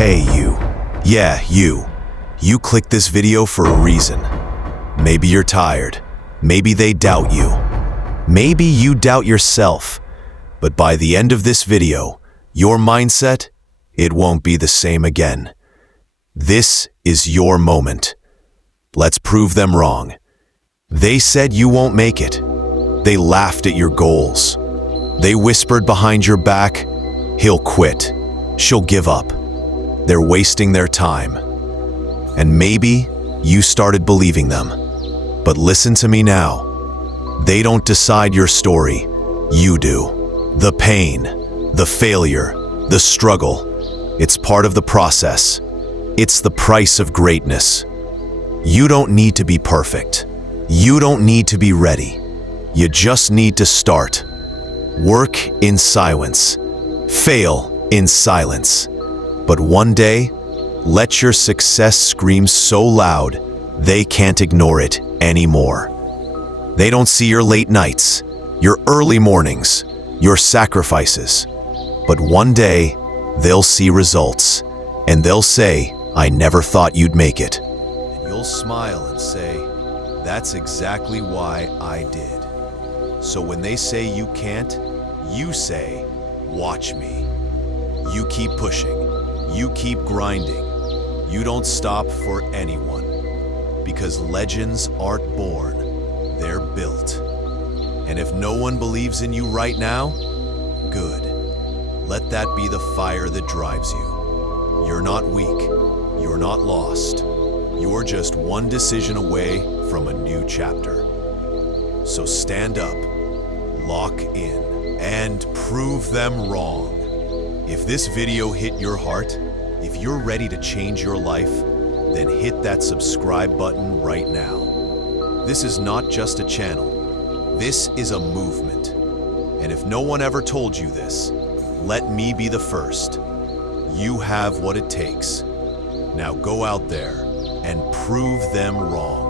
Hey you. Yeah, you. You clicked this video for a reason. Maybe you're tired. Maybe they doubt you. Maybe you doubt yourself. But by the end of this video, your mindset, it won't be the same again. This is your moment. Let's prove them wrong. They said you won't make it. They laughed at your goals. They whispered behind your back, he'll quit. She'll give up. They're wasting their time. And maybe you started believing them. But listen to me now. They don't decide your story. You do. The pain, the failure, the struggle. It's part of the process. It's the price of greatness. You don't need to be perfect. You don't need to be ready. You just need to start. Work in silence. Fail in silence. But one day, let your success scream so loud, they can't ignore it anymore. They don't see your late nights, your early mornings, your sacrifices. But one day, they'll see results, and they'll say, I never thought you'd make it. And you'll smile and say, that's exactly why I did. So when they say you can't, you say, watch me. You keep pushing. You keep grinding. You don't stop for anyone. Because legends aren't born, they're built. And if no one believes in you right now, good. Let that be the fire that drives you. You're not weak. You're not lost. You're just one decision away from a new chapter. So stand up, lock in, and prove them wrong. If this video hit your heart, if you're ready to change your life, then hit that subscribe button right now. This is not just a channel. This is a movement. And if no one ever told you this, let me be the first. You have what it takes. Now go out there and prove them wrong.